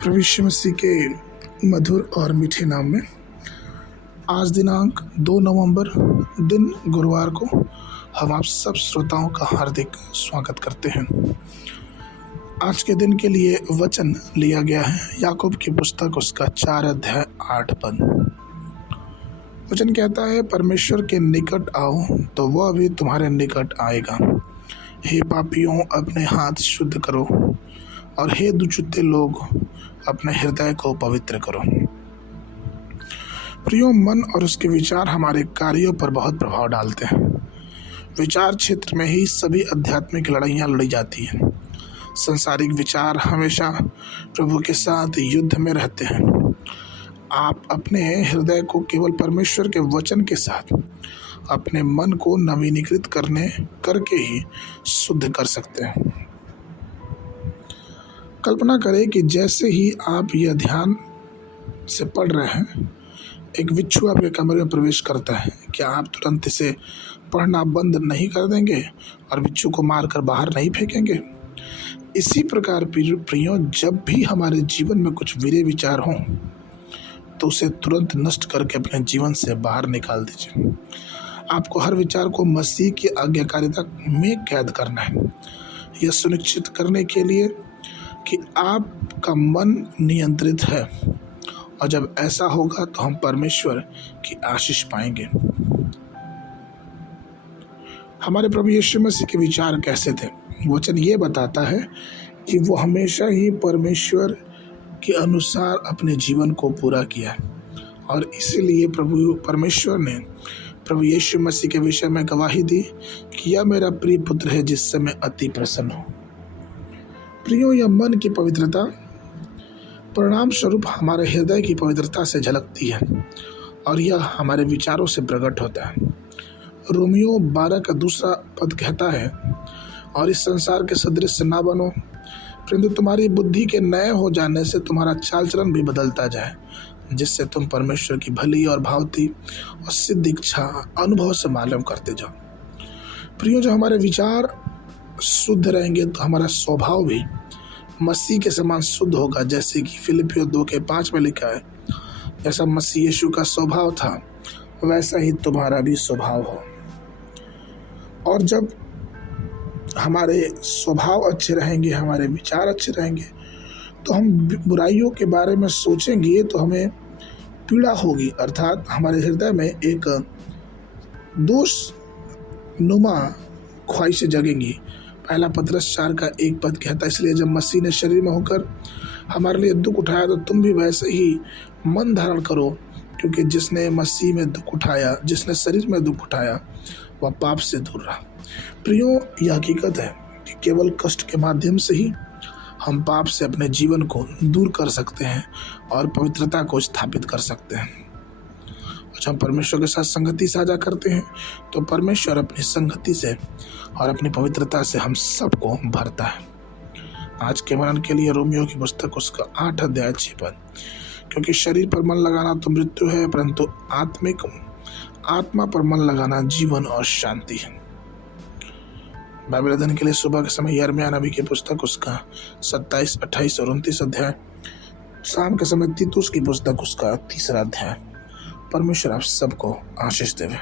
प्रभु यीशु मसीह के मधुर और मीठे नाम में आज दिनांक 2 नवंबर दिन गुरुवार को हम आप सब श्रोताओं का हार्दिक स्वागत करते हैं। आज के दिन के लिए वचन लिया गया है याकूब की पुस्तक उसका 4 अध्याय 8 पद। वचन कहता है, परमेश्वर के निकट आओ तो वह भी तुम्हारे निकट आएगा। हे पापियों, अपने हाथ शुद्ध करो और हे दुष्ट लोग, अपने हृदय को पवित्र करो। प्रियो, मन और उसके विचार हमारे कार्यों पर बहुत प्रभाव डालते हैं। विचार क्षेत्र में ही सभी आध्यात्मिक लड़ाइयाँ लड़ी जाती हैं। सांसारिक विचार हमेशा प्रभु के साथ युद्ध में रहते हैं। आप अपने हृदय को केवल परमेश्वर के वचन के साथ अपने मन को नवीनीकृत करके ही शुद्ध कर सकते हैं। कल्पना करें कि जैसे ही आप यह ध्यान से पढ़ रहे हैं, एक बिच्छू आपके कमरे में प्रवेश करता है, क्या आप तुरंत इसे पढ़ना बंद नहीं कर देंगे और बिच्छू को मारकर बाहर नहीं फेंकेंगे? इसी प्रकार प्रियो, जब भी हमारे जीवन में कुछ बुरे विचार हों तो उसे तुरंत नष्ट करके अपने जीवन से बाहर निकाल दीजिए। आपको हर विचार को मसीह की आज्ञाकारिता में कैद करना है, यह सुनिश्चित करने के लिए कि आपका मन नियंत्रित है, और जब ऐसा होगा तो हम परमेश्वर की आशीष पाएंगे। हमारे प्रभु यीशु मसीह के विचार कैसे थे? वचन ये बताता है कि वो हमेशा ही परमेश्वर के अनुसार अपने जीवन को पूरा किया, और इसीलिए परमेश्वर ने प्रभु यीशु मसीह के विषय में गवाही दी कि यह मेरा प्रिय पुत्र है जिससे मैं अति प्रसन्न हूँ। प्रियो, यह मन की पवित्रता परिणाम स्वरूप हमारे हृदय की पवित्रता से झलकती है, और यह हमारे विचारों से प्रकट होता है। रोमियो 12 का 2 पद कहता है, और इस संसार के सदृश ना बनो, परंतु तुम्हारी बुद्धि के नए हो जाने से तुम्हारा चाल चलन भी बदलता जाए, जिससे तुम परमेश्वर की भली और भावती और सिद्ध इच्छा अनुभव से मालूम करते जाओ। प्रियो, जो हमारे विचार शुद्ध रहेंगे तो हमारा स्वभाव भी मसीह के समान शुद्ध होगा, जैसे कि फिलिपियों 2:5 में लिखा है, जैसा मसीह यीशु का स्वभाव था वैसा ही तुम्हारा भी स्वभाव हो। और जब हमारे स्वभाव अच्छे रहेंगे, हमारे विचार अच्छे रहेंगे, तो हम बुराइयों के बारे में सोचेंगे तो हमें पीड़ा होगी, अर्थात हमारे हृदय में एक दोष नुमा ख्वाहिशें जगेंगी। पहला पतरस 4 का 1 पद कहता है, इसलिए जब मसीह ने शरीर में होकर हमारे लिए दुख उठाया तो तुम भी वैसे ही मन धारण करो, क्योंकि जिसने मसीह में दुख उठाया, जिसने शरीर में दुख उठाया, वह पाप से दूर रहा। प्रियो, यह हकीकत है कि केवल कष्ट के माध्यम से ही हम पाप से अपने जीवन को दूर कर सकते हैं और पवित्रता को स्थापित कर सकते हैं। जब हम परमेश्वर के साथ संगति साझा करते हैं तो परमेश्वर अपनी संगति से और अपनी पवित्रता से हम सबको भरता है। आज के मनन के लिए रोमियो की पुस्तक उसका 8 अध्याय 6 पद, क्योंकि शरीर पर मन लगाना तो मृत्यु है, परंतु आत्मा पर मन लगाना जीवन और शांति है। बाइबल अध्ययन के लिए सुबह के समय यिर्मयाह नबी की पुस्तक उसका 27, 28 और 29 अध्याय, शाम के समय तीतुस की पुस्तक उसका 3 अध्याय। परमेश्वर आप सबको आशीष देवे।